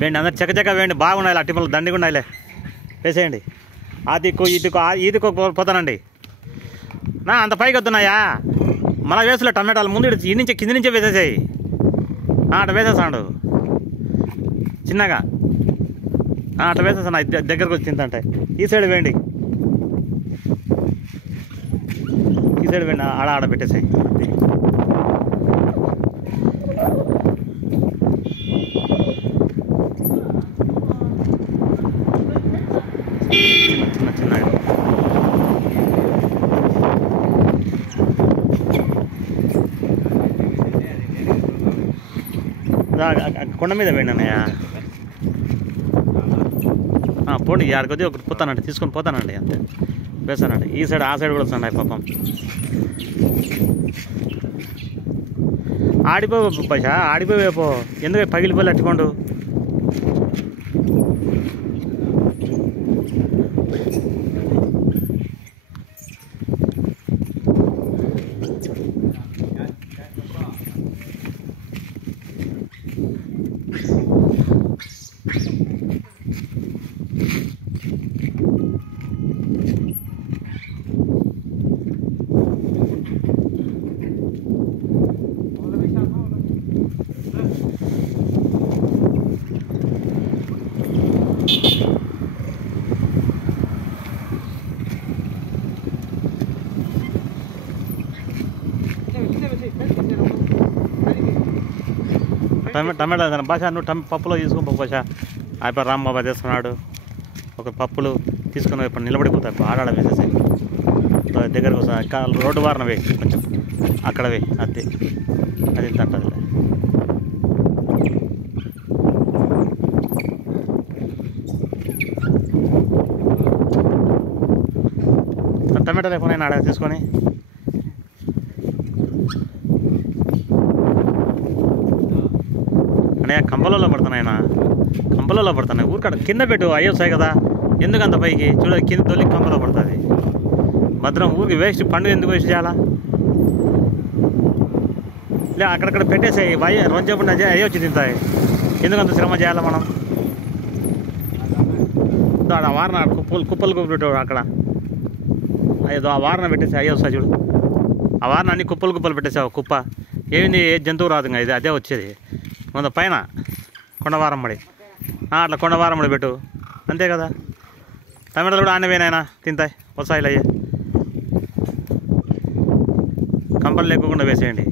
వేయండి, అందరు చక్కచక్క వేయండి, బాగున్నాయి అట్టిపళ్ళు దండిగా ఉన్నాయిలే, వేసేయండి. ఆ దిక్కు ఈ దిక్కు పోతానండి. అంత పైకి వస్తున్నాయా? మళ్ళీ వేసులే టమాటాలు ముందు ఈ నుంచి కింది నుంచే వేసేసాయి. అట్లా వేసేసాడు చిన్నగా, అట్లా వేసేసాను దగ్గరకు వచ్చి తింటే. ఈ సైడ్ వేయండి, ఈ సైడ్ వేయండి, ఆడ పెట్టేసాయి. చిన్నగా కొండ మీద వేయండి అన్నయ్య. పోండి, ఆడికొద్ది ఒకటి పోతానండి, తీసుకొని పోతానండి, అంతే వేసానండి. ఈ సైడ్ ఆ సైడ్ కూడా వస్తాండి పాపం. ఆడిపో పైసా, ఆడిపోయేపో, ఎందుకు పగిలిపోయి అట్టుకోండు. టమాటా భాష, నువ్వు పప్పులో తీసుకో భాష. అయిపోయి రాంబాబా తెస్తున్నాడు, ఒక పప్పులు తీసుకుని ఇప్పుడు నిలబడిపోతాయి, ఆడాడ వేసేసాయి దగ్గరకు వస్తాయి. రోడ్డు వారన వే, కొంచెం అక్కడ వే, అది తింటుంది. టమాటా లేకుండా ఆడ తీసుకొని అనే కంపలలో పడుతున్నాయన, కంపలలో పడుతున్నాయి. ఊరికాడ కింద పెట్టు, అయ్యి వస్తాయి కదా, ఎందుకంత పైకి చూడ, కింద తొలి కంపలో పడుతుంది. భద్రం, ఊరికి వేస్ట్, పండుగ ఎందుకు వేస్ట్ చేయాలా? లే అక్కడక్కడ పెట్టేసాయి, రోజు అయ్యి వచ్చి తింటాయి, ఎందుకంత శ్రమ చేయాలా మనం? ఆ వారన కుప్పలు పెట్టాడు అక్కడ, అయ్యో ఆ వారన పెట్టేసి అయ్యి వస్తాయి చూడు. ఆ వారన అన్ని కుప్పలు పెట్టేసావు, కుప్ప ఏంది, ఏ జంతువు రాదు ఇంకా, ఇది అదే వచ్చేది. ముందు పైన కొండవారం పడి అట్లా కొండవారం పడి పెట్టు, అంతే కదా. టమాటాలు కూడా ఆనవేనాయనా, తింటాయి, వస్తాయిలు అయ్యే. కంపలు లేకుండా వేసేయండి.